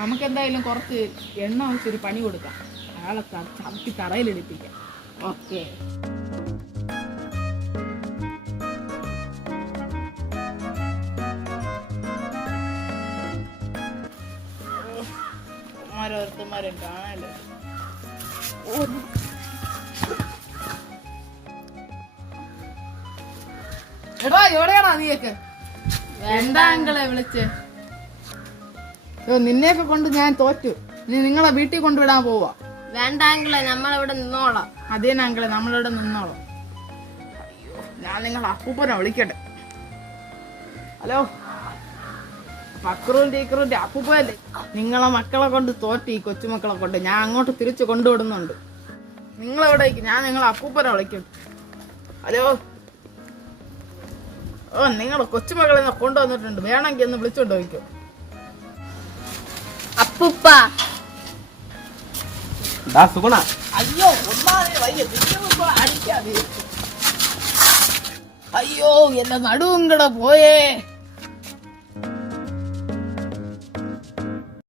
നമുക്ക് എന്തായാലും കുറച്ച് എണ്ണ വെച്ചൊരു പണി കൊടുക്കാം. അയാളെ ചവിട്ടി തറയിലെടുപ്പിക്കാം. ഓക്കെ. ഓരോരുത്തന്മാരും കാണാല്ലോ. എടാ എവിടെയാണോ നീയൊക്കെ? എന്താ അങ്കളെ വിളിച്ച്? നിന്നെയൊക്കെ കൊണ്ട് ഞാൻ തോറ്റു. നീ നിങ്ങളെ വീട്ടിൽ കൊണ്ടുവിടാൻ പോവാ. വേണ്ട അങ്കിളെ, നമ്മളിവിടെ നിന്നോളാം. അതേ അങ്കളെ, നമ്മളിവിടെ നിന്നോളാം. ഞാൻ നിങ്ങളെ അപ്പൂപ്പനെ വിളിക്കട്ടെ. ഹലോ, ഫക്രുവിന്റെ ടീക്കറിന്റെ അപ്പൂപ്പല്ലേ? നിങ്ങളെ മക്കളെ കൊണ്ട് തോറ്റ്, ഈ കൊച്ചുമക്കളെ കൊണ്ട് ഞാൻ അങ്ങോട്ട് തിരിച്ചു കൊണ്ടുവിടുന്നുണ്ട്. നിങ്ങളെവിടേക്ക്? ഞാൻ നിങ്ങളെ അപ്പൂപ്പനെ വിളിക്കും. ഹലോ, നിങ്ങളെ കൊച്ചുമക്കളെ കൊണ്ടുവന്നിട്ടുണ്ട്. വേണമെങ്കിൽ ഒന്ന് വിളിച്ചോണ്ട് പോയിക്കോ. അപ്പൂപ്പ. അയ്യോ, അയ്യോ, എന്റെ നടുവും കൂടെ പോയേ.